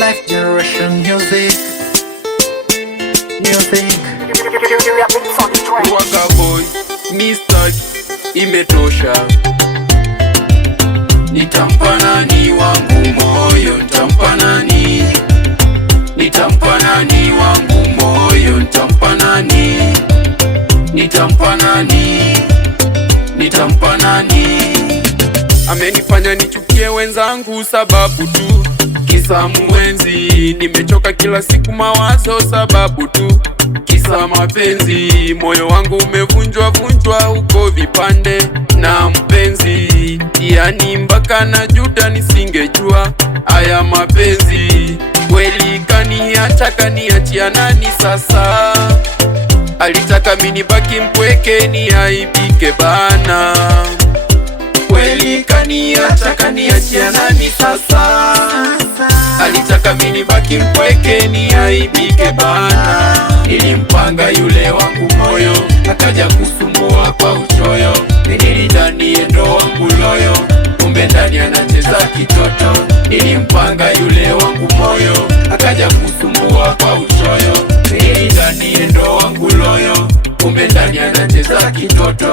Life Generation Music. Waka boy, Mr. Imetosha. Nitampa nani wangu moyo, nitampa nani? Nitampa nani wangu moyo, nitampa nani? Nitampa nani? Nitampa nani? Amenifanya nichukie wenzangu sababu tu kisa mwenzi. Nimechoka kila siku mawazo sababu tu kisa mapenzi. Moyo wangu umevunjwa vunjwa huko vipande na mpenzi, yani mpaka najuta nisingejua haya mapenzi. Kweli kaniacha, kaniachia nani sasa? Alitaka mini baki mpweke niaibike bana. Kweli kaniacha, kaniachia nani sasa? Alitaka mini baki mpweke niaibike bana. Nilimpanga yule wangu moyo, akaja kusumbua kwa uchoyo. Nilidhani ndo wangu loyo, kumbe ndani anacheza kitoto. Nilimpanga yule wangu moyo, akaja kusumbua kwa uchoyo. Nilidhani ndo wangu loyo, kumbe ndani anacheza kitoto.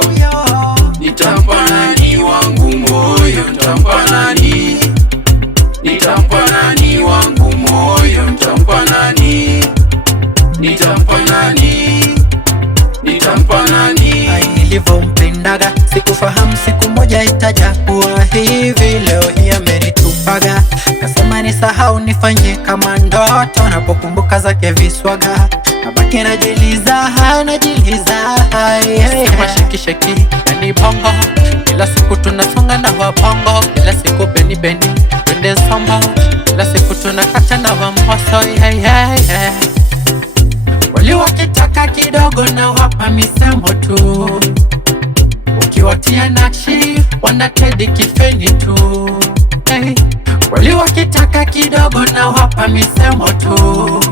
Nitampa nani wangu moyo, nitampa nani? Nitampa nani wangu moyo, nitampa nani? Nitampa nani? Nitampa nani? Ai, nilivompendaga sikufahamu siku moja itaja kuwa hivi. Leo hii amenitupaga, kasema nisahau nifanye kama ndoto. Napokumbuka zake viswaga nabaki najiliza, sema sheki sheki yani bongo. Kila siku tunasonga na wabongo, kila siku beni beni twende sombo, kila siku tunakata na wamboso. Wali wakitaka kidogo na wapa misemo tu, ukiwatia nakshi wanatedi kifeni tu. Wali wakitaka kidogo na wapa misemo tu,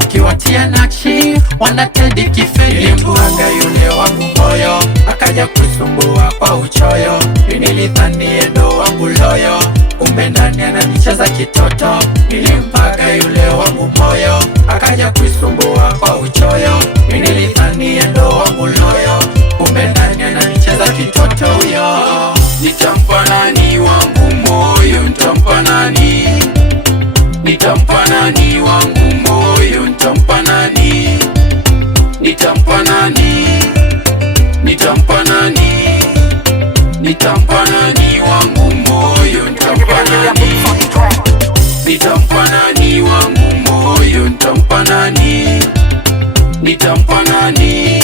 ukiwatia nakshi wanatedi kifeni tu. Nilimpanga yule wangu moyo, akaja kusumbua kwa uchoyo. Nilidhani ndo wangu loyo, kumbe ndani ananicheza kitoto. Nilimpanga yule wangu moyo, akaja kusumbua kwa uchoyo. Nilidhani ndo wangu loyo, kumbe ndani ananicheza kitoto yo. Nitampa nani wangu moyo, nitampa nani? Nitampa nani wangu moyo, nitampa nani? Nitampa nani? Nitampa nani? Nitampa nani wangu moyo, nitampa nani? Nitampa nani wangu moyo, nitampa nani? Nitampa nani?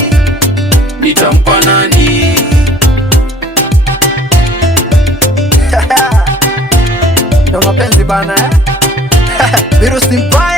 Nitampa nani? Ndo mapenzi bana, virusi mbaya.